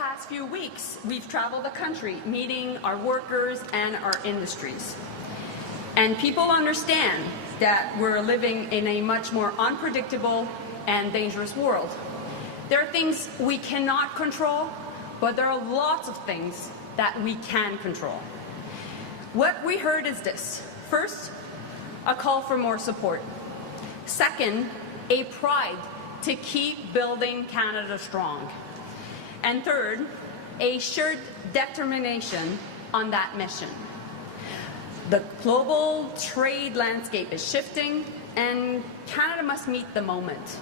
past few weeks, we've traveled the country meeting our workers and our industries. And people understand that we're living in a much more unpredictable and dangerous world. There are things we cannot control, but there are lots of things that we can control. What we heard is this. First, a call for more support. Second, a pride to keep building Canada strong. And third, a shared determination on that mission. The global trade landscape is shifting, and Canada must meet the moment.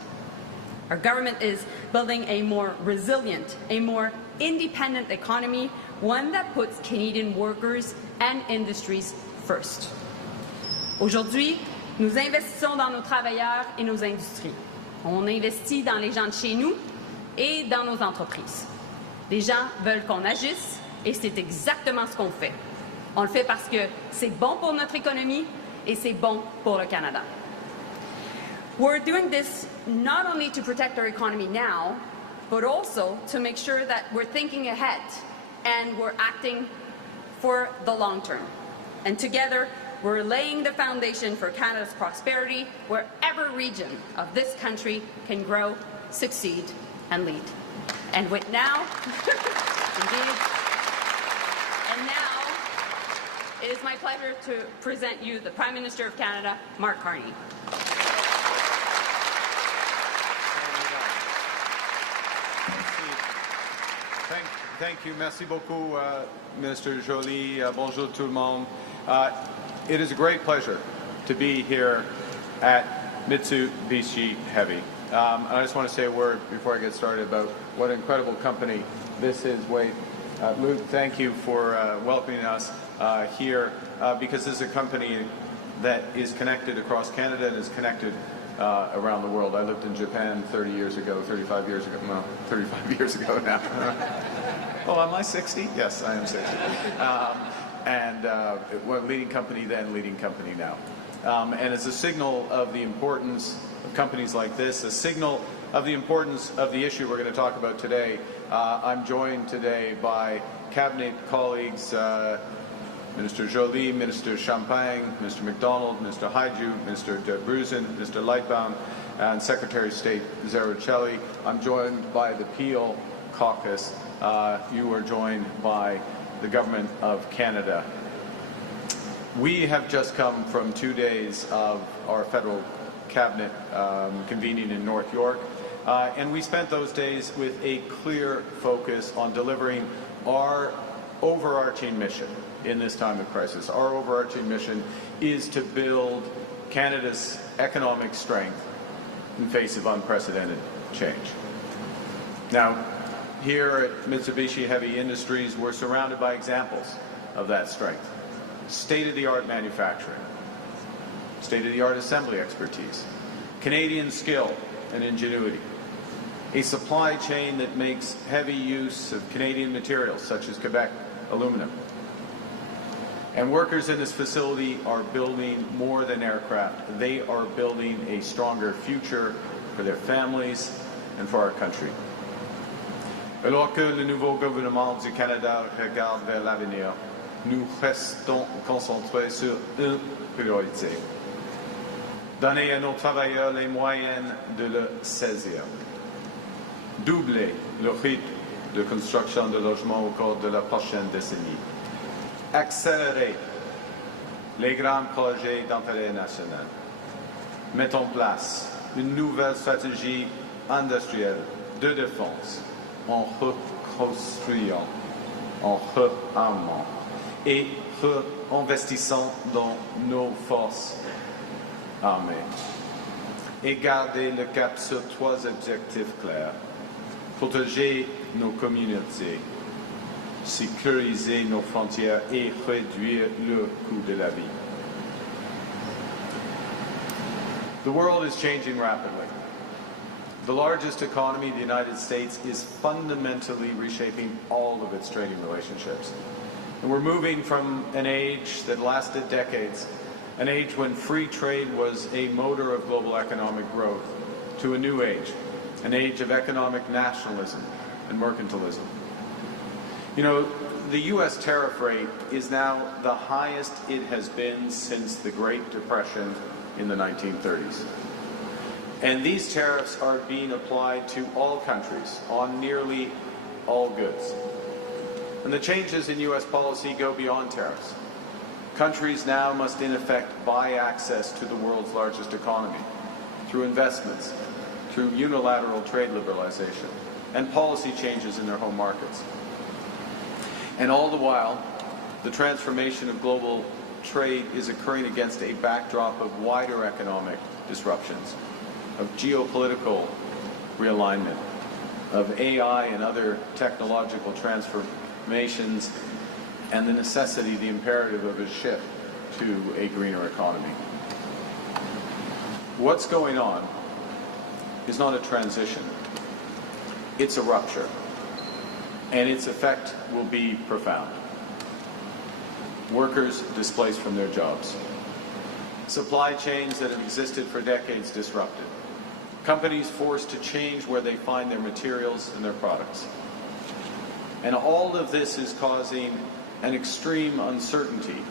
Our government is building a more resilient, a more independent economy, one that puts Canadian workers and industries first. Aujourd'hui, nous investissons dans nos travailleurs et nos industries. On investit dans les gens de chez nous et dans nos entreprises. Les gens veulent qu'on agisse et c'est exactement ce qu'on fait. On le fait parce que c'est bon pour notre économie et c'est bon pour le Canada. We're doing this not only to protect our economy now, but also to make sure that we're thinking ahead and we're acting for the long term. And together, we're laying the foundation for Canada's prosperity wherever region of this country can grow, succeed, and lead. And with now, indeed, and now, it is my pleasure to present you the Prime Minister of Canada, Mark Carney. Thank you. Merci beaucoup, Minister Joly. Bonjour tout le monde. It is a great pleasure to be here at Mitsubishi Heavy. I just want to say a word before I get started about what an incredible company this is. Wade, Luke, thank you for welcoming us here because this is a company that is connected across Canada and is connected around the world. I lived in Japan 35 years ago now. Oh, am I 60? Yes, I am 60. Well, leading company then, leading company now. And it's a signal of the importance of companies like this, a signal of the importance of the issue we're going to talk about today. I'm joined today by Cabinet colleagues, Minister Joly, Minister Champagne, Mr. MacDonald, Mr. Hajduk, Mr. De Bruzen, Mr. Lightbound, and Secretary of State Zaruchelli. I'm joined by the Peel Caucus. You are joined by the Government of Canada. We have just come from 2 days of our federal cabinet convening in North York, and we spent those days with a clear focus on delivering our overarching mission in this time of crisis. Our overarching mission is to build Canada's economic strength in face of unprecedented change. Now, here at Mitsubishi Heavy Industries, we're surrounded by examples of that strength. State-of-the-art manufacturing, state-of-the-art assembly expertise, Canadian skill and ingenuity, a supply chain that makes heavy use of Canadian materials such as Quebec aluminum. And workers in this facility are building more than aircraft. They are building a stronger future for their families and for our country. Alors que le nouveau gouvernement du Canada regarde vers l'avenir, nous restons concentrés sur une priorité. Donner à nos travailleurs les moyens de le saisir. Doubler le rythme de construction de logements au cours de la prochaine décennie. Accélérer les grands projets d'intérêt national. Mettre en place une nouvelle stratégie industrielle de défense en reconstruisant, en réarmant et réinvestissant dans nos forces armées. Et garder le cap sur 3 objectifs clairs. Protéger nos communautés, sécuriser nos frontières et réduire le coût de la vie. The world is changing rapidly. The largest economy, the United States, is fundamentally reshaping all of its trading relationships. And we're moving from an age that lasted decades, an age when free trade was a motor of global economic growth, to a new age, an age of economic nationalism and mercantilism. You know, the U.S. tariff rate is now the highest it has been since the Great Depression in the 1930s. And these tariffs are being applied to all countries on nearly all goods. And the changes in U.S. policy go beyond tariffs. Countries now must in effect buy access to the world's largest economy through investments, through unilateral trade liberalization, and policy changes in their home markets. And all the while, the transformation of global trade is occurring against a backdrop of wider economic disruptions, of geopolitical realignment, of AI and other technological transformations, and the necessity, the imperative of a shift to a greener economy. What's going on is not a transition, it's a rupture. And its effect will be profound. Workers displaced from their jobs. Supply chains that have existed for decades disrupted. Companies forced to change where they find their materials and their products. And all of this is causing an extreme uncertainty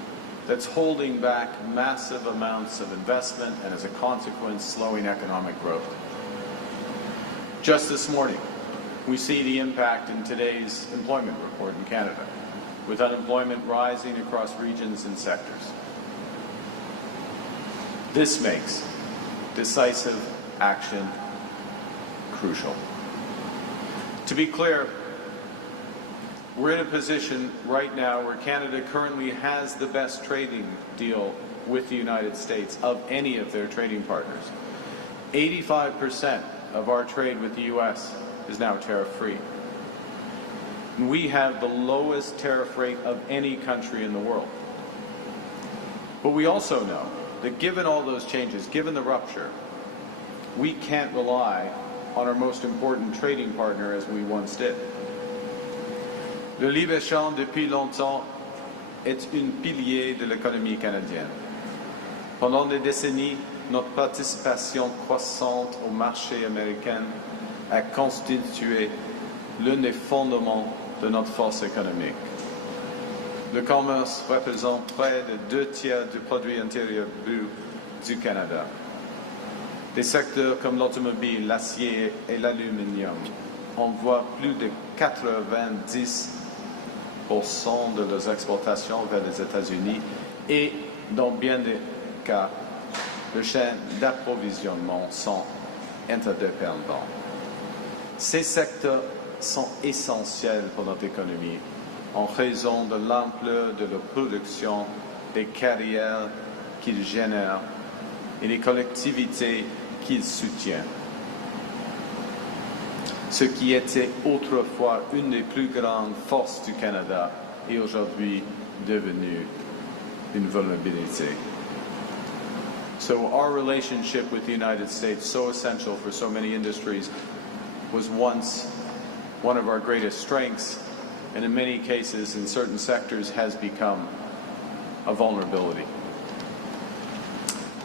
that's holding back massive amounts of investment and, as a consequence, slowing economic growth. Just this morning, we see the impact in today's employment report in Canada, with unemployment rising across regions and sectors. This makes decisive action crucial. To be clear, we're in a position right now where Canada currently has the best trading deal with the United States of any of their trading partners. 85% of our trade with the U.S. is now tariff-free. We have the lowest tariff rate of any country in the world. But we also know that given all those changes, given the rupture, we can't rely on our most important trading partner as we once did. Le libre-échange, depuis longtemps, est un pilier de l'économie canadienne. Pendant des décennies, notre participation croissante au marché américain a constitué l'un des fondements de notre force économique. Le commerce représente près de 2/3 du produit intérieur brut du Canada. Des secteurs comme l'automobile, l'acier et l'aluminium envoient plus de 90% de leurs exportations vers les États-Unis et, dans bien des cas, les chaînes d'approvisionnement sont interdépendantes. Ces secteurs sont essentiels pour notre économie en raison de l'ampleur de leur production, des carrières qu'ils génèrent et des collectivités qu'ils soutiennent. Ce qui était autrefois une des plus grandes forces du Canada est aujourd'hui devenu une vulnérabilité. So our relationship with the United States, so essential for so many industries, was once one of our greatest strengths, and in many cases, in certain sectors, has become a vulnerability.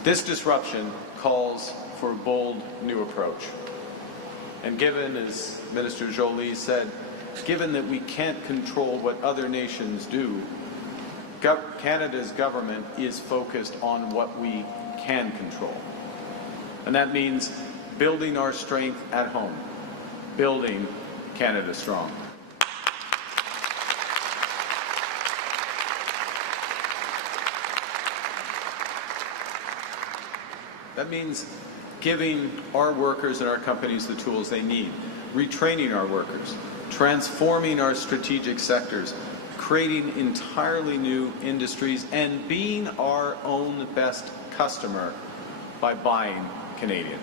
This disruption calls for a bold new approach. And given, as Minister Joly said, given that we can't control what other nations do, Canada's government is focused on what we can control. And that means building our strength at home, building Canada strong. That means giving our workers and our companies the tools they need, retraining our workers, transforming our strategic sectors, creating entirely new industries, and being our own best customer by buying Canadian.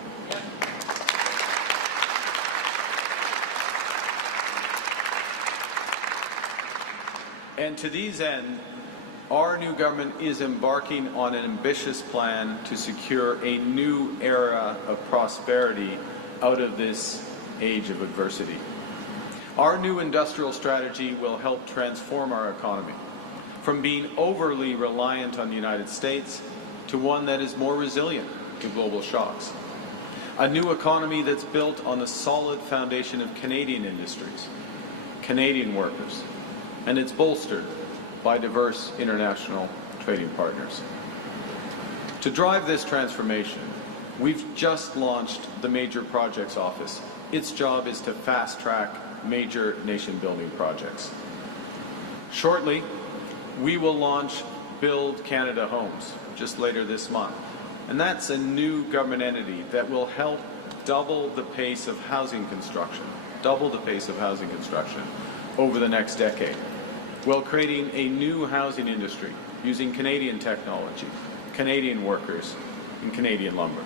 And to these ends, our new government is embarking on an ambitious plan to secure a new era of prosperity out of this age of adversity. Our new industrial strategy will help transform our economy from being overly reliant on the United States to one that is more resilient to global shocks. A new economy that's built on a solid foundation of Canadian industries, Canadian workers, and it's bolstered by diverse international trading partners. To drive this transformation, we've just launched the Major Projects Office. Its job is to fast-track major nation-building projects. Shortly, we will launch Build Canada Homes, just later this month. And that's a new government entity that will help double the pace of housing construction over the next decade, while creating a new housing industry using Canadian technology, Canadian workers, and Canadian lumber.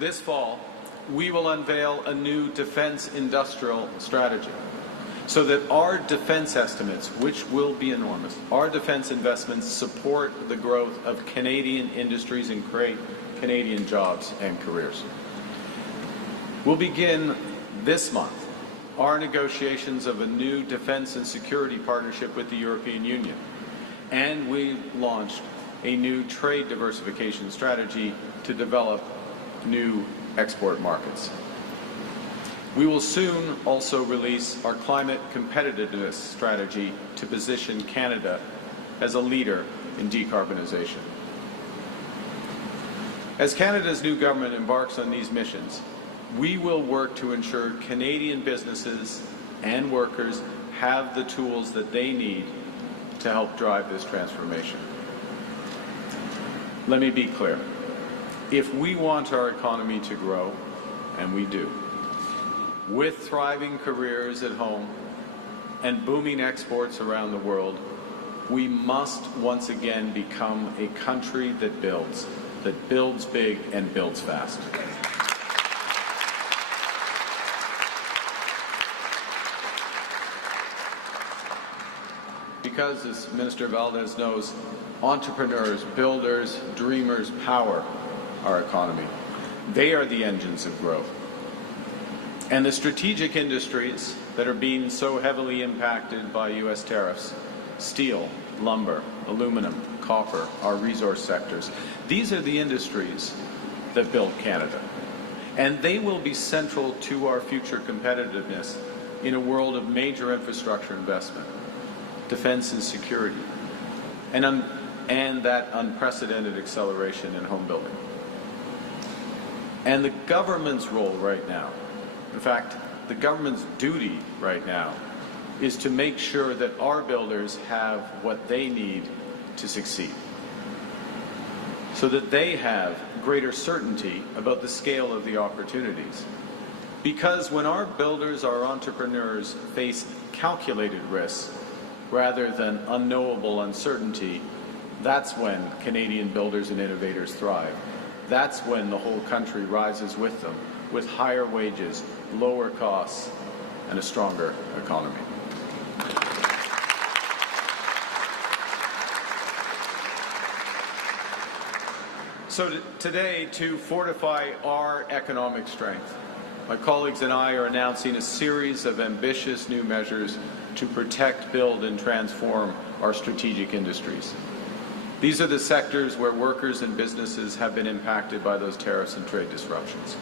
This fall, we will unveil a new defense industrial strategy so that our defense estimates, which will be enormous, our defense investments support the growth of Canadian industries and create Canadian jobs and careers. We'll begin this month our negotiations of a new defense and security partnership with the European Union, and we launched a new trade diversification strategy to develop new export markets. We will soon also release our climate competitiveness strategy to position Canada as a leader in decarbonization. As Canada's new government embarks on these missions, we will work to ensure Canadian businesses and workers have the tools that they need to help drive this transformation. Let me be clear. If we want our economy to grow, and we do, with thriving careers at home and booming exports around the world, we must once again become a country that builds big and builds fast. Because, as Minister Valdez knows, entrepreneurs, builders, dreamers power our economy. They are the engines of growth. And the strategic industries that are being so heavily impacted by U.S. tariffs, steel, lumber, aluminum, copper, our resource sectors, these are the industries that build Canada. And they will be central to our future competitiveness in a world of major infrastructure investment, defense and security, and that unprecedented acceleration in home building. And the government's role right now, in fact, the government's duty right now, is to make sure that our builders have what they need to succeed, so that they have greater certainty about the scale of the opportunities. Because when our builders, our entrepreneurs, face calculated risks rather than unknowable uncertainty, that's when Canadian builders and innovators thrive. That's when the whole country rises with them, with higher wages, lower costs, and a stronger economy. So today, to fortify our economic strength, my colleagues and I are announcing a series of ambitious new measures to protect, build, and transform our strategic industries. These are the sectors where workers and businesses have been impacted by those tariffs and trade disruptions.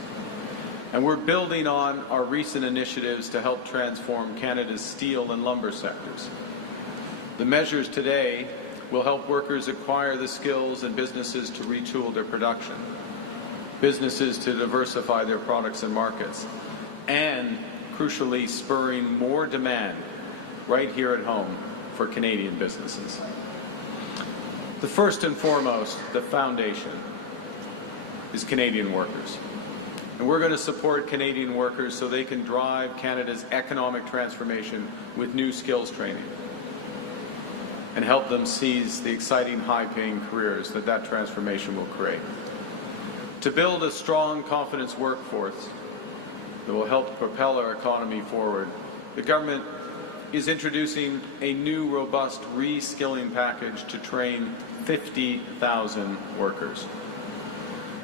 And we're building on our recent initiatives to help transform Canada's steel and lumber sectors. The measures today will help workers acquire the skills and businesses to retool their production, businesses to diversify their products and markets, and, crucially, spurring more demand right here at home for Canadian businesses. The first and foremost, the foundation, is Canadian workers. And we're going to support Canadian workers so they can drive Canada's economic transformation with new skills training and help them seize the exciting high-paying careers that transformation will create. To build a strong confidence workforce that will help propel our economy forward, the government is introducing a new robust reskilling package to train 50,000 workers.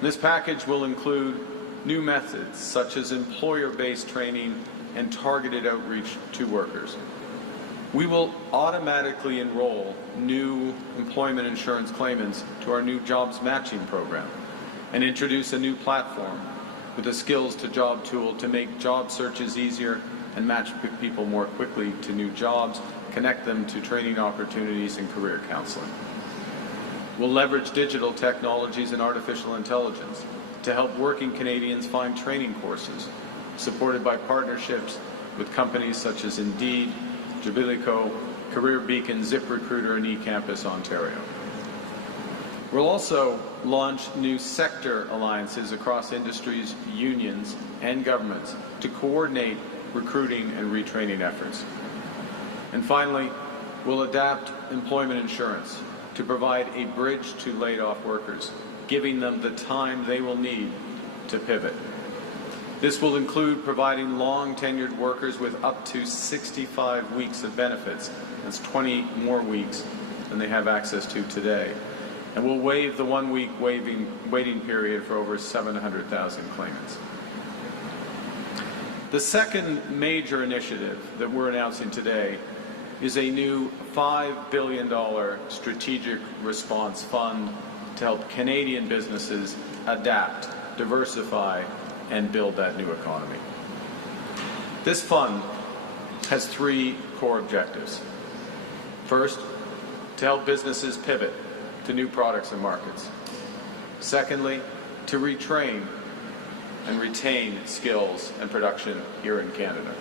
This package will include new methods such as employer-based training and targeted outreach to workers. We will automatically enroll new employment insurance claimants to our new jobs matching program and introduce a new platform with a skills to job tool to make job searches easier and match people more quickly to new jobs, connect them to training opportunities and career counseling. We'll leverage digital technologies and artificial intelligence to help working Canadians find training courses, supported by partnerships with companies such as Indeed, Jubilico, Career Beacon, ZipRecruiter, and eCampus Ontario. We'll also launch new sector alliances across industries, unions, and governments to coordinate recruiting and retraining efforts. And finally, we'll adapt employment insurance to provide a bridge to laid-off workers, giving them the time they will need to pivot. This will include providing long-tenured workers with up to 65 weeks of benefits. That's 20 more weeks than they have access to today. And we'll waive the one-week waiting period for over 700,000 claimants. The second major initiative that we're announcing today is a new $5 billion strategic response fund to help Canadian businesses adapt, diversify, and build that new economy. This fund has three core objectives. First, to help businesses pivot to new products and markets. Secondly, to retrain and retain skills and production here in Canada.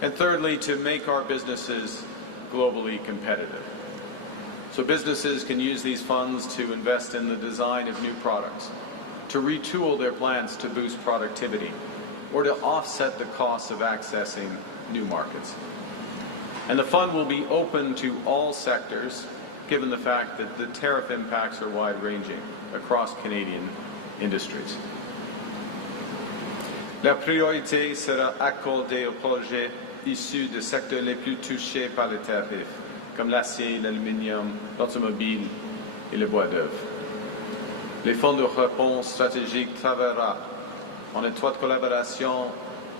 And thirdly, to make our businesses globally competitive. So businesses can use these funds to invest in the design of new products, to retool their plants to boost productivity, or to offset the costs of accessing new markets. And the fund will be open to all sectors, given the fact that the tariff impacts are wide-ranging across Canadian industries. La priorité sera accordée aux projets issus des secteurs les plus touchés par les tarifs, comme l'acier, l'aluminium, l'automobile et le bois d'œuvre. Les fonds de réponse stratégique travaillera en étroite collaboration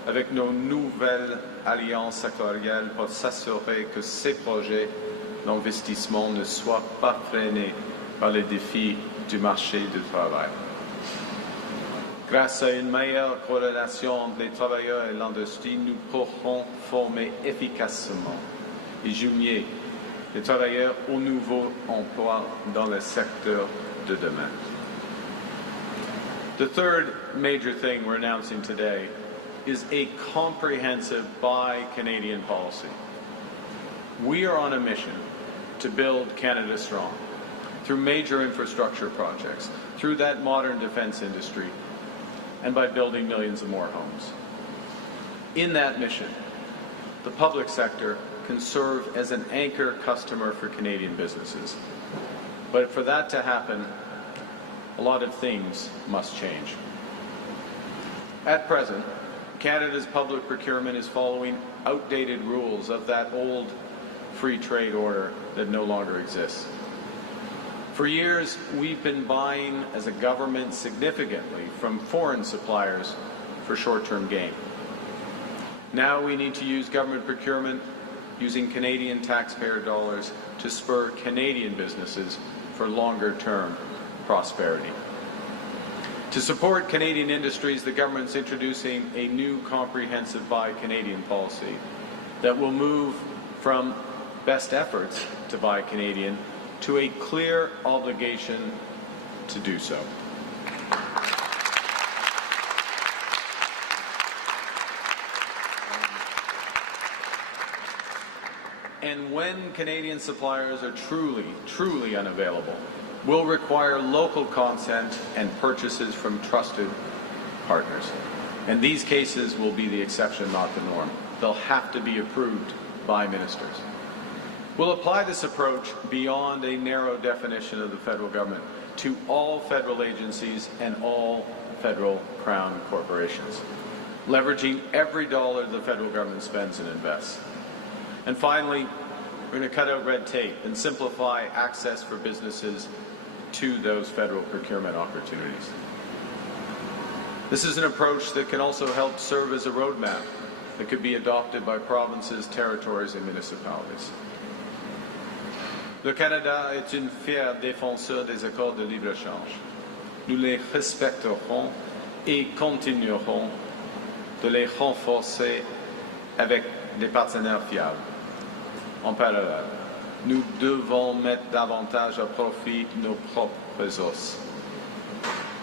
avec nos nouvelles alliances sectorielles pour s'assurer que ces projets d'investissement ne soient pas freinés par les défis du marché du travail. Grâce à une meilleure corrélation entre les travailleurs et l'industrie, nous pourrons former efficacement et jumeler les travailleurs aux nouveaux emplois dans le secteur de demain. The third major thing we're announcing today is a comprehensive Buy Canadian policy. We are on a mission to build Canada strong through major infrastructure projects, through that modern defense industry, and by building millions of more homes. In that mission, the public sector can serve as an anchor customer for Canadian businesses. But for that to happen, a lot of things must change. At present, Canada's public procurement is following outdated rules of that old free trade order that no longer exists. For years, we've been buying as a government significantly from foreign suppliers for short-term gain. Now we need to use government procurement using Canadian taxpayer dollars to spur Canadian businesses for longer-term prosperity. To support Canadian industries, the government's introducing a new comprehensive Buy Canadian policy that will move from best efforts to buy Canadian to a clear obligation to do so. And when Canadian suppliers are truly unavailable, will require local consent and purchases from trusted partners. And these cases will be the exception, not the norm. They'll have to be approved by ministers. We'll apply this approach beyond a narrow definition of the federal government to all federal agencies and all federal crown corporations, leveraging every dollar the federal government spends and invests. And finally, we're going to cut out red tape and simplify access for businesses to those federal procurement opportunities. This is an approach that can also help serve as a roadmap that could be adopted by provinces, territories, and municipalities. Le Canada est une fière défenseur des accords de libre-échange. Nous les respecterons et continuerons de les renforcer avec des partenaires fiables. En parallèle, nous devons mettre davantage à profit nos propres ressources.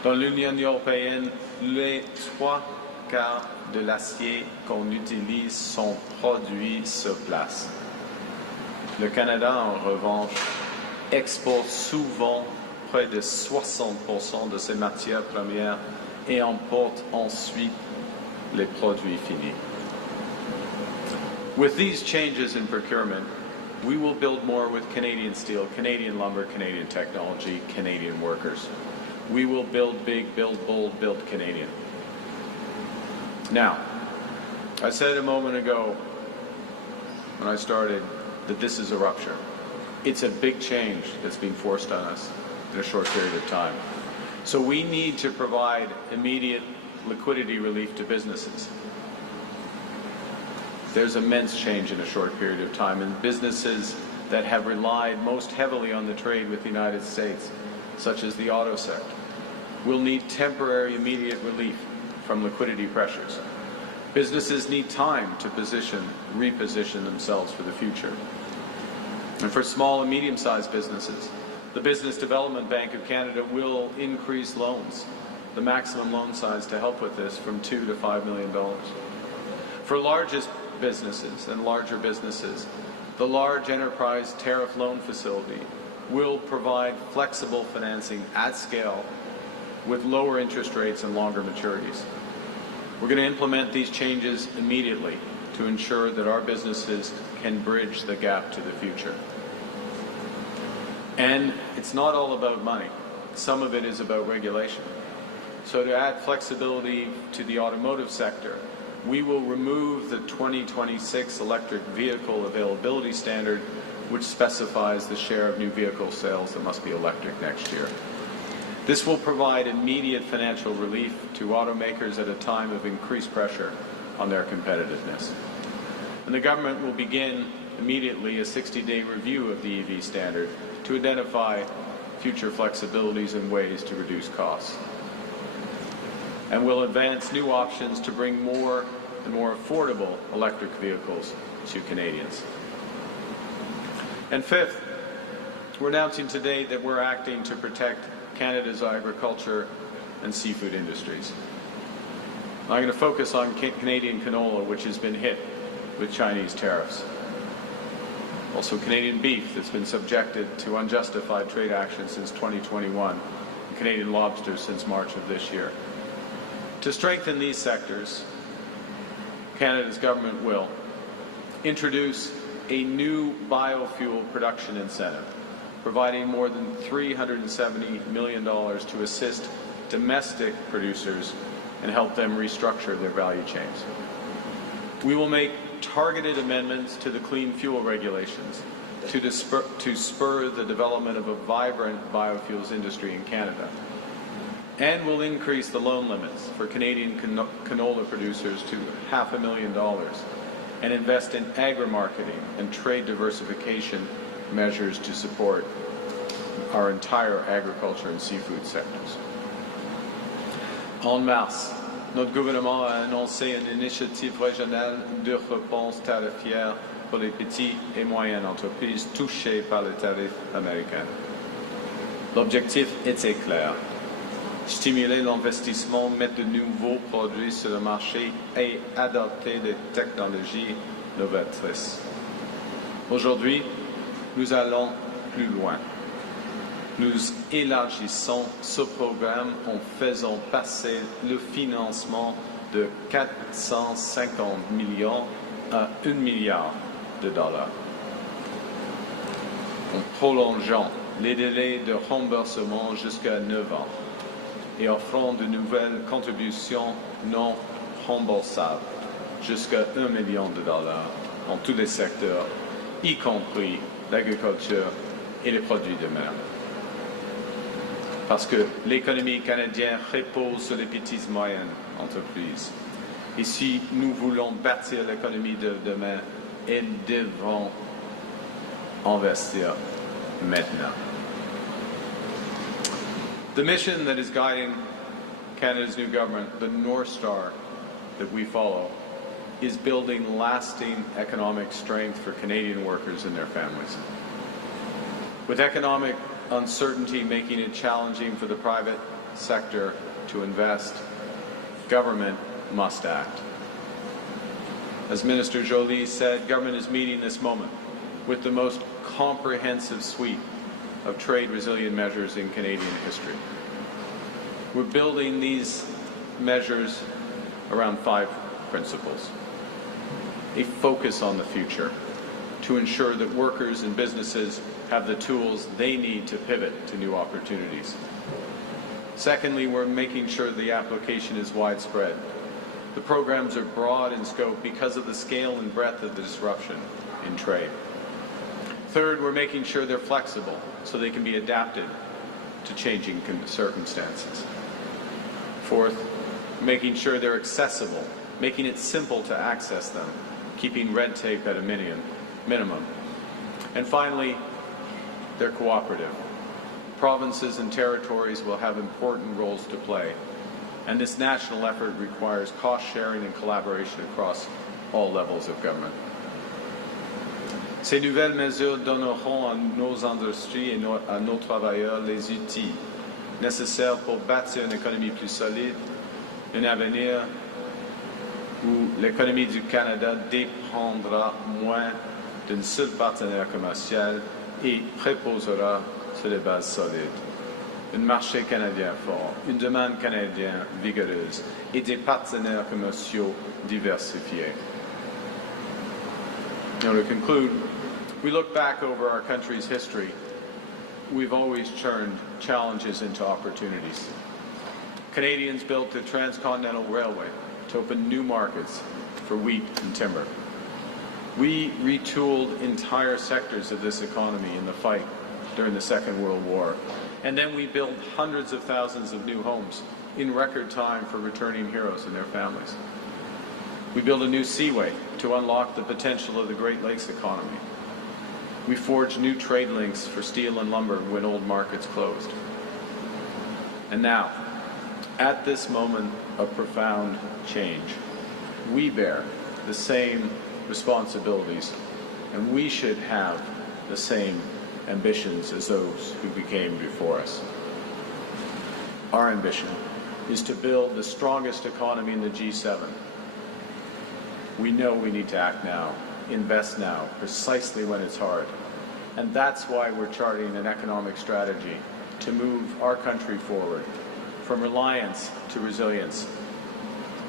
Dans l'Union européenne, les 3/4 de l'acier qu'on utilise sont produits sur place. Le Canada, en revanche, exporte souvent près de 60% de ses matières premières et importe ensuite les produits finis. With these changes in procurement, we will build more with Canadian steel, Canadian lumber, Canadian technology, Canadian workers. We will build big, build bold, build Canadian. Now, I said a moment ago when I started that this is a rupture. It's a big change that's being forced on us in a short period of time. So we need to provide immediate liquidity relief to businesses. There's immense change in a short period of time, and businesses that have relied most heavily on the trade with the United States, such as the auto sector, will need temporary immediate relief from liquidity pressures. Businesses need time to reposition themselves for the future. And for small and medium-sized businesses, the Business Development Bank of Canada will increase loans, the maximum loan size to help with this, from $2 to $5 million. For largest businesses and larger businesses, the Large Enterprise Tariff Loan Facility will provide flexible financing at scale with lower interest rates and longer maturities. We're going to implement these changes immediately to ensure that our businesses can bridge the gap to the future. And it's not all about money. Some of it is about regulation. So to add flexibility to the automotive sector, we will remove the 2026 electric vehicle availability standard, which specifies the share of new vehicle sales that must be electric next year. This will provide immediate financial relief to automakers at a time of increased pressure on their competitiveness. And the government will begin immediately a 60-day review of the EV standard to identify future flexibilities and ways to reduce costs. And will advance new options to bring more and more affordable electric vehicles to Canadians. And fifth, we're announcing today that we're acting to protect Canada's agriculture and seafood industries. I'm going to focus on Canadian canola, which has been hit with Chinese tariffs. Also Canadian beef that's been subjected to unjustified trade action since 2021, and Canadian lobster since March of this year. To strengthen these sectors, Canada's government will introduce a new biofuel production incentive, providing more than $370 million to assist domestic producers and help them restructure their value chains. We will make targeted amendments to the clean fuel regulations to spur the development of a vibrant biofuels industry in Canada. And will increase the loan limits for Canadian canola producers to $500,000 and invest in agri-marketing and trade diversification measures to support our entire agriculture and seafood sectors. En mars, notre gouvernement a annoncé une initiative régionale de réponse tarifaire pour les petites et moyennes entreprises touchées par les tarifs américains. L'objectif était clair: stimuler l'investissement, mettre de nouveaux produits sur le marché et adopter des technologies novatrices. Aujourd'hui, nous allons plus loin. Nous élargissons ce programme en faisant passer le financement de 450 millions à $1 milliard. En prolongeant les délais de remboursement jusqu'à 9 ans et offrant de nouvelles contributions non remboursables jusqu'à $1 million dans tous les secteurs, y compris l'agriculture et les produits de mer. Parce que l'économie canadienne repose sur les petites et moyennes entreprises. Et si nous voulons bâtir l'économie de demain, elles devront investir maintenant. The mission that is guiding Canada's new government, the North Star that we follow, is building lasting economic strength for Canadian workers and their families. With economic uncertainty making it challenging for the private sector to invest, government must act. As Minister Joly said, government is meeting this moment with the most comprehensive suite of trade resilient measures in Canadian history. We're building these measures around 5 principles. A focus on the future to ensure that workers and businesses have the tools they need to pivot to new opportunities. Secondly, we're making sure the application is widespread. The programs are broad in scope because of the scale and breadth of the disruption in trade. Third, we're making sure they're flexible so they can be adapted to changing circumstances. Fourth, making sure they're accessible, making it simple to access them, keeping red tape at a minimum. And finally, they're cooperative. Provinces and territories will have important roles to play, and this national effort requires cost sharing and collaboration across all levels of government. Ces nouvelles mesures donneront à nos industries et à nos travailleurs les outils nécessaires pour bâtir une économie plus solide, un avenir où l'économie du Canada dépendra moins d'un seul partenaire commercial et reposera sur des bases solides. Un marché canadien fort, une demande canadienne vigoureuse et des partenaires commerciaux diversifiés. Now, to conclude, we look back over our country's history. We've always turned challenges into opportunities. Canadians built the Transcontinental Railway to open new markets for wheat and timber. We retooled entire sectors of this economy in the fight during the Second World War. And then we built hundreds of thousands of new homes in record time for returning heroes and their families. We built a new seaway to unlock the potential of the Great Lakes economy. We forged new trade links for steel and lumber when old markets closed. And now, at this moment of profound change, we bear the same responsibilities, and we should have the same ambitions as those who became before us. Our ambition is to build the strongest economy in the G7. We know we need to act now, invest now, precisely when it's hard. And that's why we're charting an economic strategy to move our country forward, from reliance to resilience,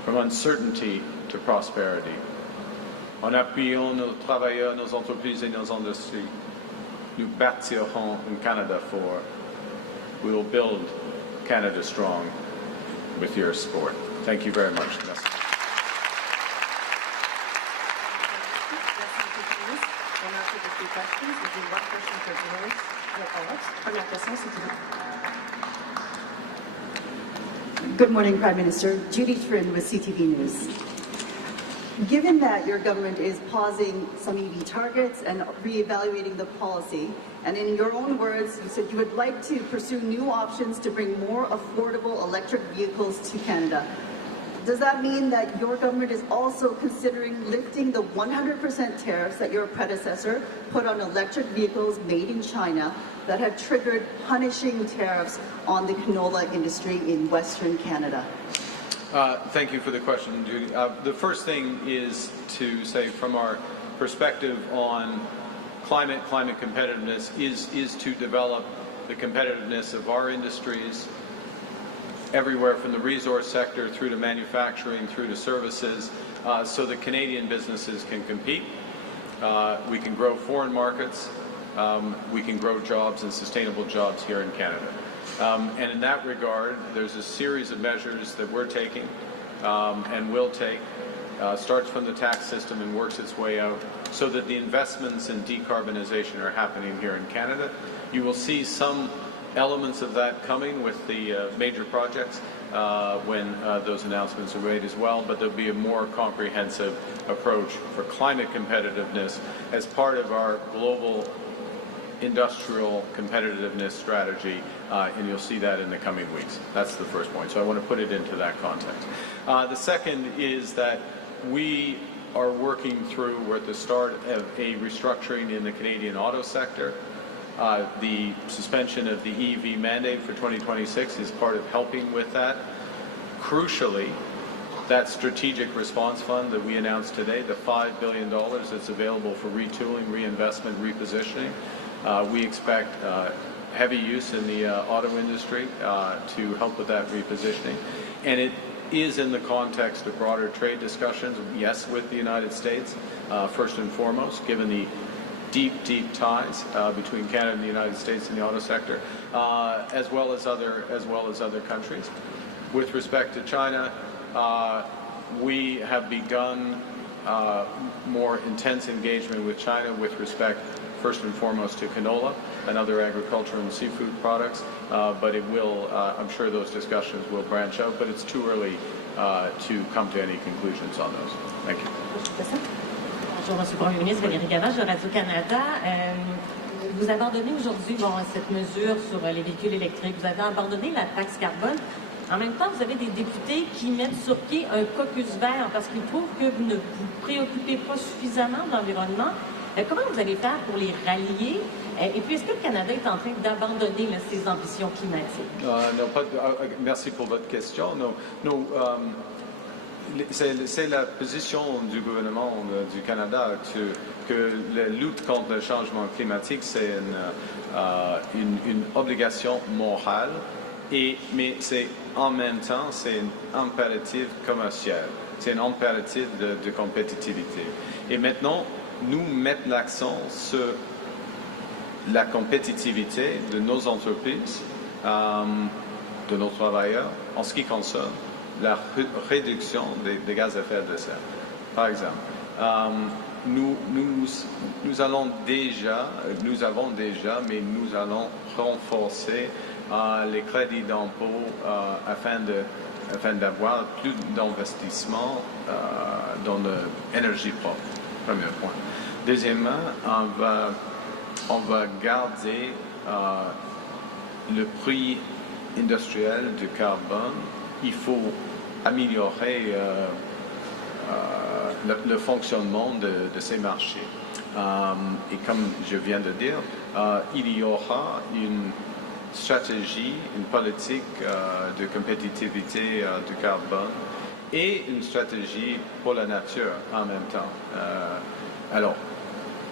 from uncertainty to prosperity. En appuyant nos travailleurs, nos entreprises et nos industries, nous bâtirons un Canada fort. We will build Canada strong with your support. Thank you very much. Merci. Good morning, Prime Minister. Judy Trin with CTV News. Given that your government is pausing some EV targets and reevaluating the policy, and in your own words, you said you would like to pursue new options to bring more affordable electric vehicles to Canada. Does that mean that your government is also considering lifting the 100% tariffs that your predecessor put on electric vehicles made in China that have triggered punishing tariffs on the canola industry in Western Canada? Thank you for the question, Judy. The first thing is to say, from our perspective on climate competitiveness, is to develop the competitiveness of our industries everywhere from the resource sector through to manufacturing, through to services, so that Canadian businesses can compete. We can grow foreign markets. We can grow jobs and sustainable jobs here in Canada. And in that regard, there's a series of measures that we're taking and will take, starts from the tax system and works its way out, so that the investments in decarbonization are happening here in Canada. You will see some elements of that coming with the major projects when those announcements are made as well, but there'll be a more comprehensive approach for climate competitiveness as part of our global industrial competitiveness strategy, and you'll see that in the coming weeks. That's the first point. So I want to put it into that context. The second is that we are working through, we're at the start of a restructuring in the Canadian auto sector. The suspension of the EV mandate for 2026 is part of helping with that. Crucially, that strategic response fund that we announced today, the $5 billion that's available for retooling, reinvestment, repositioning, we expect heavy use in the auto industry to help with that repositioning. And it is in the context of broader trade discussions, yes, with the United States, first and foremost, given the deep ties between Canada and the United States in the auto sector, as well as other countries. With respect to China, we have begun more intense engagement with China with respect, first and foremost, to canola and other agricultural and seafood products, but it will, I'm sure those discussions will branch out, but it's too early to come to any conclusions on those. Thank you. Bonjour, Monsieur le Premier ministre, Valérie Gavage de Radio-Canada. Vous abandonnez aujourd'hui cette mesure sur les véhicules électriques. Vous avez abandonné la taxe carbone. En même temps, vous avez des députés qui mettent sur pied un caucus vert parce qu'ils trouvent que vous ne vous préoccupez pas suffisamment de l'environnement. Comment vous allez faire pour les rallier? Et puis, est-ce que le Canada est en train d'abandonner ses ambitions climatiques? Non, merci pour votre question. Non, c'est la position du gouvernement du Canada que la lutte contre le changement climatique, c'est une obligation morale, mais c'est en même temps, c'est un impératif commercial, c'est un impératif de compétitivité. Et maintenant, nous mettons l'accent sur la compétitivité de nos entreprises, de nos travailleurs, en ce qui concerne la réduction des gaz à effet de serre. Par exemple, nous avons déjà, mais nous allons renforcer les crédits d'impôt afin d'avoir plus d'investissement dans l'énergie propre. Premier point. Deuxièmement, on va garder le prix industriel du carbone. Il faut améliorer le fonctionnement de ces marchés. Et comme je viens de dire, il y aura une stratégie, une politique de compétitivité du carbone et une stratégie pour la nature en même temps. Alors,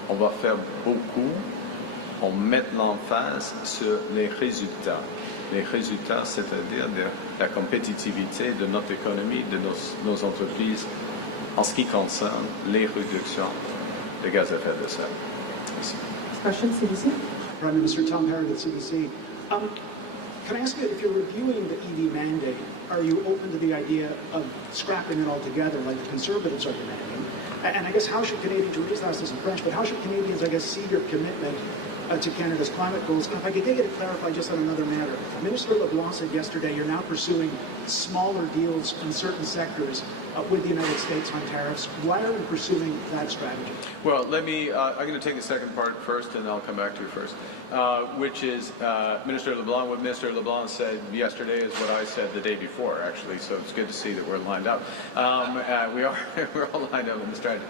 on va faire beaucoup en mettant l'emphase sur les résultats. Les résultats, c'est-à-dire de la compétitivité de notre économie, de nos entreprises, en ce qui concerne les réductions de gaz à effet de serre. Merci. Question, CBC? Prime Minister Tom Perry at CBC. Can I ask you, if you're reviewing the EV mandate, are you open to the idea of scrapping it altogether like the Conservatives are demanding? And I guess how should Canadians, you just asked this in French, but how should Canadians, I guess, see your commitment to Canada's climate goals? And if I could get you to clarify just on another matter, Minister LeBlanc said yesterday you're now pursuing smaller deals in certain sectors with the United States on tariffs. Why are we pursuing that strategy? Well, I'm going to take the second part first, and I'll come back to you first, which is Minister LeBlanc. What Minister LeBlanc said yesterday is what I said the day before, actually, so it's good to see that we're lined up. We're all lined up in the strategy.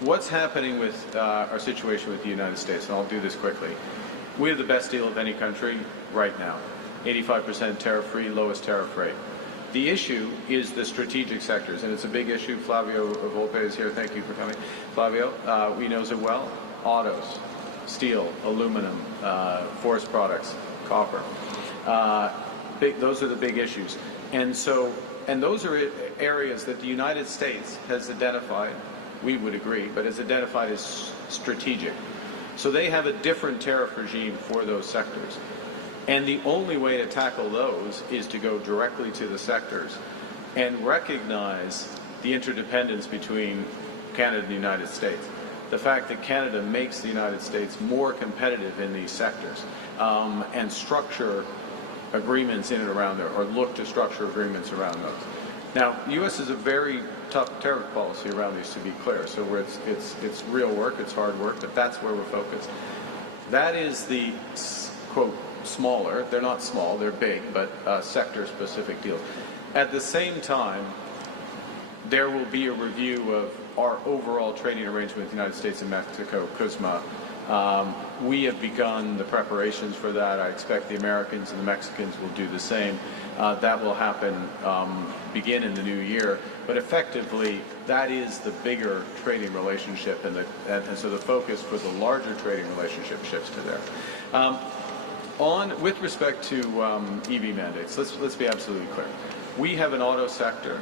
What's happening with our situation with the United States, and I'll do this quickly. We have the best deal of any country right now. 85% tariff-free, lowest tariff rate. The issue is the strategic sectors, and it's a big issue. Flavio Volpe is here. Thank you for coming. Flavio, he knows it well. Autos, steel, aluminum, forest products, copper. Those are the big issues. And those are areas that the United States has identified, we would agree, but has identified as strategic. So they have a different tariff regime for those sectors. And the only way to tackle those is to go directly to the sectors and recognize the interdependence between Canada and the United States. The fact that Canada makes the United States more competitive in these sectors and structure agreements in and around there, or look to structure agreements around those. Now, the U.S. has a very tough tariff policy around these, to be clear. So it's real work, it's hard work, but that's where we're focused. That is the, quote, smaller, they're not small, they're big, but sector-specific deals. At the same time, there will be a review of our overall trading arrangement with the United States and Mexico, CUSMA. We have begun the preparations for that. I expect the Americans and the Mexicans will do the same. That will happen, begin in the new year. But effectively, that is the bigger trading relationship, and so the focus for the larger trading relationship shifts to there. With respect to EV mandates, let's be absolutely clear. We have an auto sector,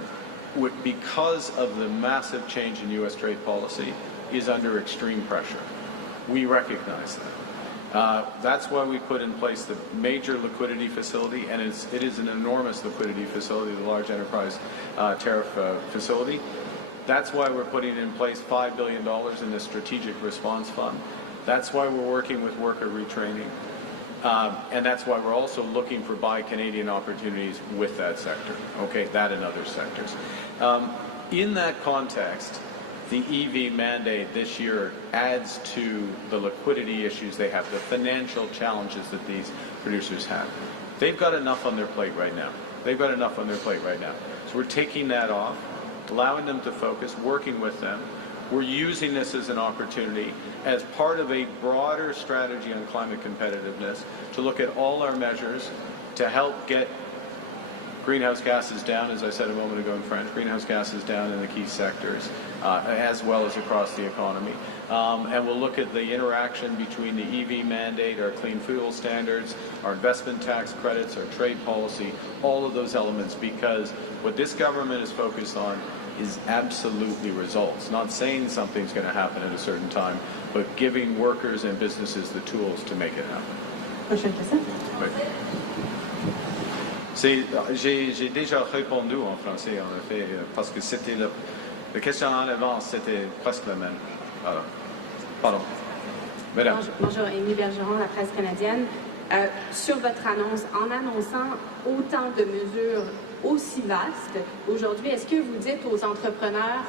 because of the massive change in U.S. trade policy, is under extreme pressure. We recognize that. That's why we put in place the major liquidity facility, and it is an enormous liquidity facility, the large enterprise tariff facility. That's why we're putting in place $5 billion in the strategic response fund. That's why we're working with worker retraining. And that's why we're also looking for Buy Canadian opportunities with that sector, okay, that and other sectors. In that context, the EV mandate this year adds to the liquidity issues they have, the financial challenges that these producers have. They've got enough on their plate right now. So we're taking that off, allowing them to focus, working with them. We're using this as an opportunity as part of a broader strategy on climate competitiveness to look at all our measures to help get greenhouse gases down, as I said a moment ago in French, greenhouse gases down in the key sectors, as well as across the economy. And we'll look at the interaction between the EV mandate, our clean fuel standards, our investment tax credits, our trade policy, all of those elements, because what this government is focused on is absolutely results. Not saying something's going to happen at a certain time, but giving workers and businesses the tools to make it happen. Prochaine question. Oui. J'ai déjà répondu en français, en effet, parce que c'était le questionnaire avant, c'était presque le même. Alors, pardon. Madame. Bonjour, Amy Bergeron, la presse canadienne. Sur votre annonce, en annonçant autant de mesures aussi vastes, aujourd'hui, est-ce que vous dites aux entrepreneurs,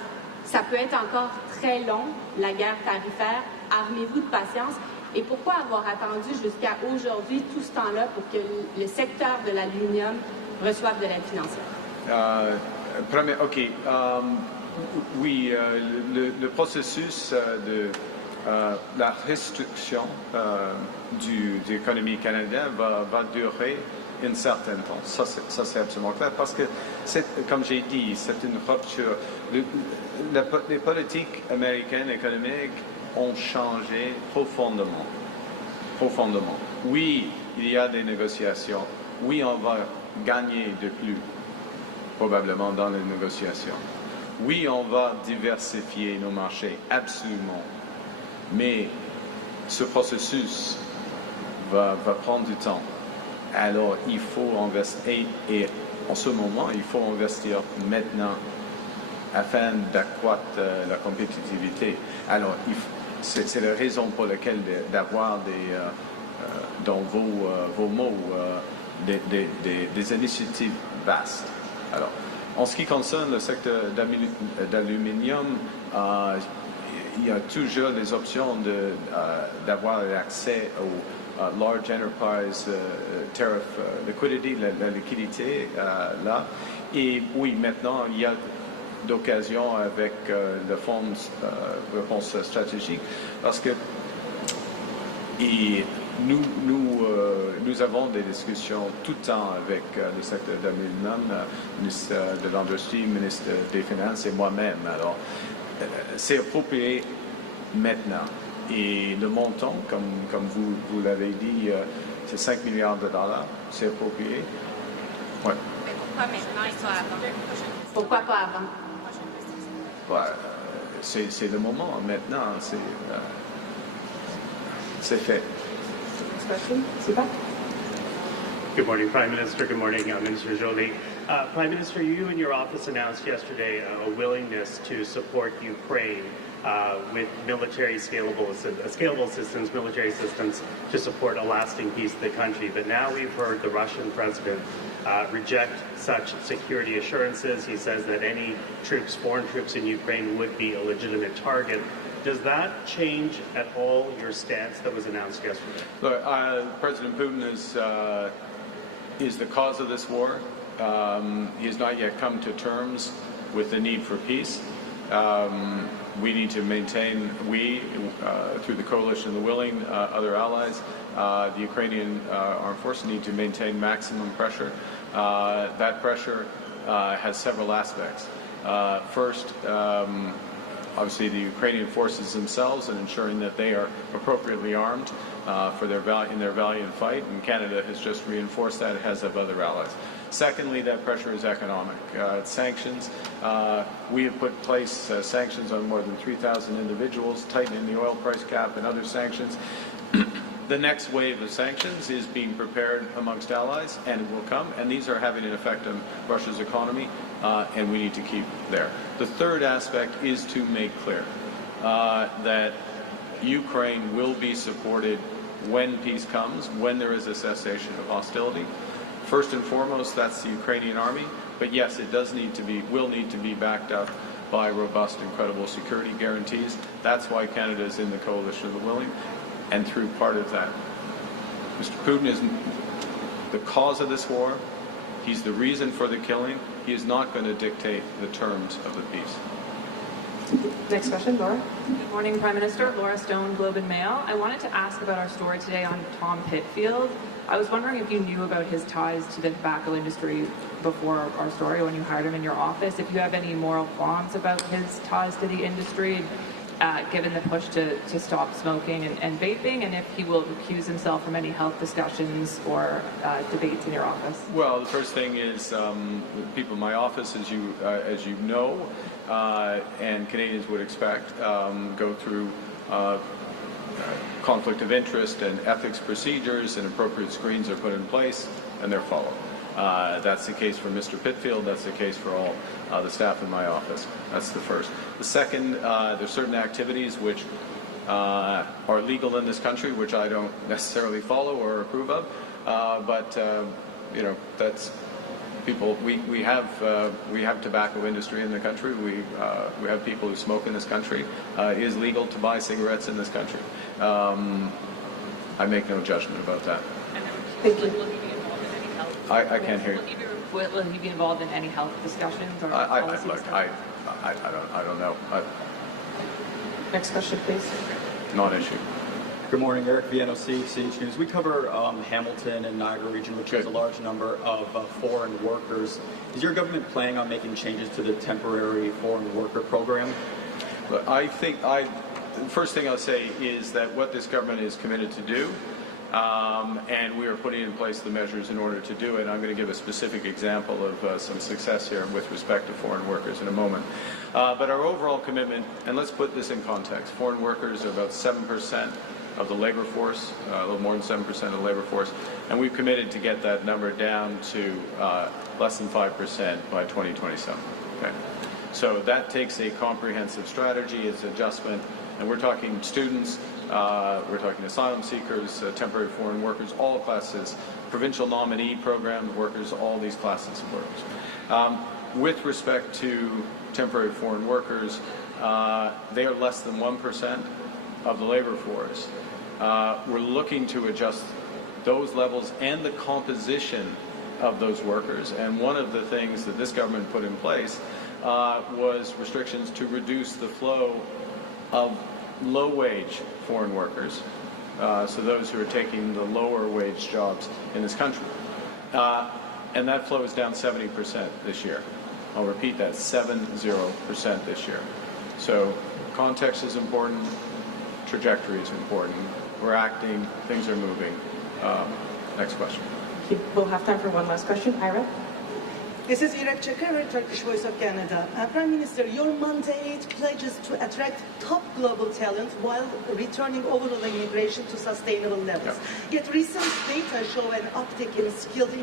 ça peut être encore très long, la guerre tarifaire, armez-vous de patience? Et pourquoi avoir attendu jusqu'à aujourd'hui tout ce temps-là pour que le secteur de l'aluminium reçoive de l'aide financière? Oui, le processus de la restriction de l'économie canadienne va durer un certain temps. Ça c'est absolument clair, parce que, comme j'ai dit, c'est une rupture. Les politiques américaines économiques ont changé profondément. Oui, il y a des négociations. Oui, on va gagner de plus, probablement, dans les négociations. Oui, on va diversifier nos marchés, absolument. Mais ce processus va prendre du temps. Alors, il faut investir, et en ce moment, il faut investir maintenant afin d'accroître la compétitivité. Alors, c'est la raison pour laquelle d'avoir dans vos mots des initiatives vastes. Alors, en ce qui concerne le secteur d'aluminium, il y a toujours les options d'avoir accès au large enterprise tariff liquidity, la liquidité là. Et oui, maintenant, il y a d'occasion avec le fonds de réponse stratégique, parce que nous avons des discussions tout le temps avec le secteur d'aluminium, ministre de l'Industrie, ministre des Finances et moi-même. Alors, c'est approprié maintenant. Et le montant, comme vous l'avez dit, c'est 5 milliards de dollars. C'est approprié. Ouais. Mais pourquoi maintenant et pas avant? Pourquoi pas avant? C'est le moment. Maintenant, c'est fait. Good morning, Prime Minister. Good morning, Minister Joly. Prime Minister, you and your office announced yesterday a willingness to support Ukraine with military scalable assistance, military assistance to support a lasting peace of the country. But now we've heard the Russian president reject such security assurances. He says that any troops, foreign troops in Ukraine would be a legitimate target Does that change at all your stance that was announced yesterday? Look, President Putin is the cause of this war. He has not yet come to terms with the need for peace. We need to maintain, through the coalition of the willing, other allies, the Ukrainian armed forces need to maintain maximum pressure. That pressure has several aspects. First, obviously the Ukrainian forces themselves and ensuring that they are appropriately armed in their valiant fight, and Canada has just reinforced that, as have other allies. Secondly, that pressure is economic. Sanctions. We have put in place sanctions on more than 3,000 individuals, tightening the oil price cap and other sanctions. The next wave of sanctions is being prepared amongst allies, and it will come, and these are having an effect on Russia's economy, and we need to keep there. The third aspect is to make clear that Ukraine will be supported when peace comes, when there is a cessation of hostility. First and foremost, that's the Ukrainian army, but yes, it will need to be backed up by robust and credible security guarantees. That's why Canada is in the coalition of the willing, and through part of that. Mr. Putin is the cause of this war. He's the reason for the killing. He is not going to dictate the terms of the peace. Next question, Laura. Good morning, Prime Minister. Laura Stone, Globe and Mail. I wanted to ask about our story today on Tom Pitfield. I was wondering if you knew about his ties to the tobacco industry before our story, when you hired him in your office, if you have any moral qualms about his ties to the industry, given the push to stop smoking and vaping, and if he will recuse himself from any health discussions or debates in your office. Well, the first thing is people in my office, as you know, and Canadians would expect, go through conflict of interest and ethics procedures, and appropriate screens are put in place and they're followed. That's the case for Mr. Pitfield. That's the case for all the staff in my office. That's the first. The second, there's certain activities which are legal in this country, which I don't necessarily follow or approve of. But that's people. We have tobacco industry in the country. We have people who smoke in this country. It is legal to buy cigarettes in this country. I make no judgment about that. Thank you. I can't hear you. Will he be involved in any health discussions or policy discussions? I don't know. Next question, please. Non-issue. Good morning, Eric VNOC, CH News. We cover Hamilton and Niagara region, which has a large number of foreign workers. Is your government planning on making changes to the temporary foreign worker program? Look, I think the first thing I'll say is that what this government is committed to do, and we are putting in place the measures in order to do it. I'm going to give a specific example of some success here with respect to foreign workers in a moment. But our overall commitment, and let's put this in context, foreign workers are about 7% of the labor force, a little more than 7% of the labor force, and we've committed to get that number down to less than 5% by 2027. Okay? So that takes a comprehensive strategy, it's adjustment, and we're talking students, we're talking asylum seekers, temporary foreign workers, all classes, provincial nominee program workers, all these classes of workers. With respect to temporary foreign workers, they are less than 1% of the labor force. We're looking to adjust those levels and the composition of those workers. And one of the things that this government put in place was restrictions to reduce the flow of low-wage foreign workers, so those who are taking the lower-wage jobs in this country. And that flow is down 70% this year. I'll repeat that, 70% this year. So context is important, trajectory is important. We're acting, things are moving. Next question. We'll have time for one last question. Ira? This is Iraq Chakar, Turkish Voice of Canada. Prime Minister, your mandate pledges to attract top global talent while returning overall immigration to sustainable levels. Yet recent data show an uptick in skilled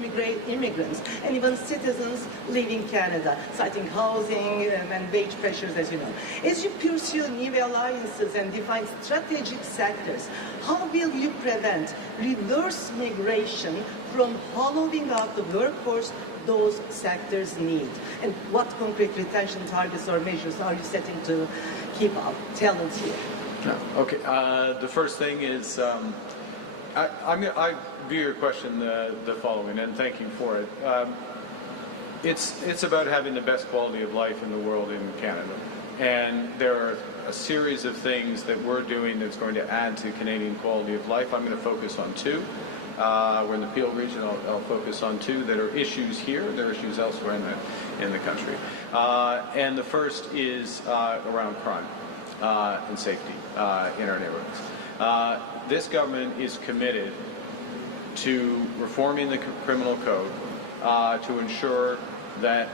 immigrants and even citizens leaving Canada, citing housing and wage pressures, as you know. As you pursue new alliances and define strategic sectors, how will you prevent reverse migration from hollowing out the workforce those sectors need? And what concrete retention targets or measures are you setting to keep up talent here? Okay. The first thing is, I view your question the following, and thank you for it. It's about having the best quality of life in the world in Canada, and there are a series of things that we're doing that's going to add to Canadian quality of life. I'm going to focus on two. We're in the Peel region. I'll focus on two that are issues here. There are issues elsewhere in the country, and the first is around crime and safety in our neighborhoods. This government is committed to reforming the criminal code to ensure that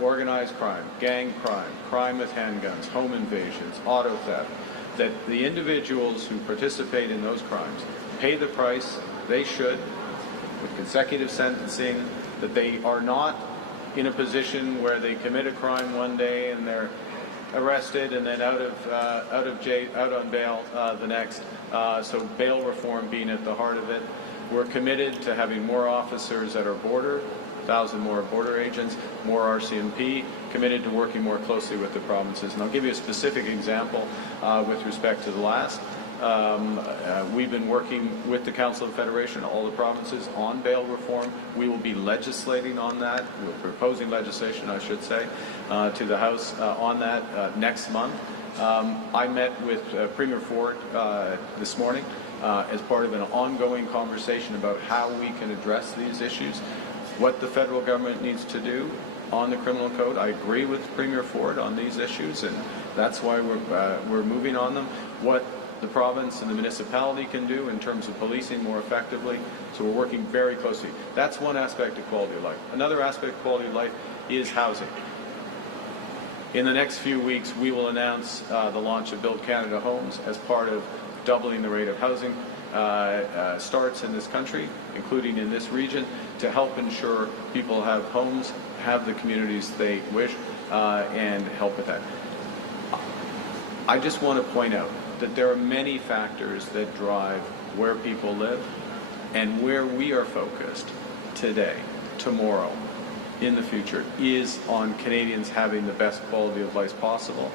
organized crime, gang crime, crime with handguns, home invasions, auto theft, that the individuals who participate in those crimes pay the price they should with consecutive sentencing, that they are not in a position where they commit a crime one day and they're arrested and then out on bail the next. So bail reform being at the heart of it. We're committed to having more officers at our border, 1,000 more border agents, more RCMP, committed to working more closely with the provinces. And I'll give you a specific example with respect to the last. We've been working with the Council of Federation, all the provinces, on bail reform. We will be legislating on that. We're proposing legislation, I should say, to the House on that next month. I met with Premier Ford this morning as part of an ongoing conversation about how we can address these issues, what the federal government needs to do on the criminal code. I agree with Premier Ford on these issues, and that's why we're moving on them. What the province and the municipality can do in terms of policing more effectively. So we're working very closely. That's one aspect of quality of life. Another aspect of quality of life is housing. In the next few weeks, we will announce the launch of Build Canada Homes as part of doubling the rate of housing starts in this country, including in this region, to help ensure people have homes, have the communities they wish, and help with that. I just want to point out that there are many factors that drive where people live, and where we are focused today, tomorrow, in the future, is on Canadians having the best quality of life possible.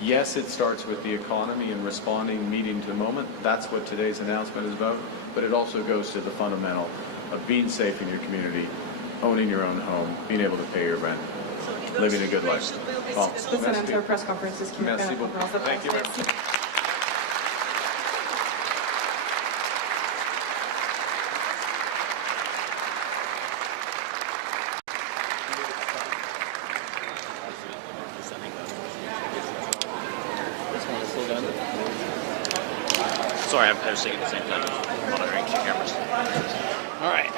Yes, it starts with the economy and responding, meeting to the moment. That's what today's announcement is about. But it also goes to the fundamental of being safe in your community, owning your own home, being able to pay your rent, living a good life. Well, Listen to our press conferences. Merci beaucoup. Thank you very much. Sorry, I'm posting at the same time, monitoring two cameras. All right.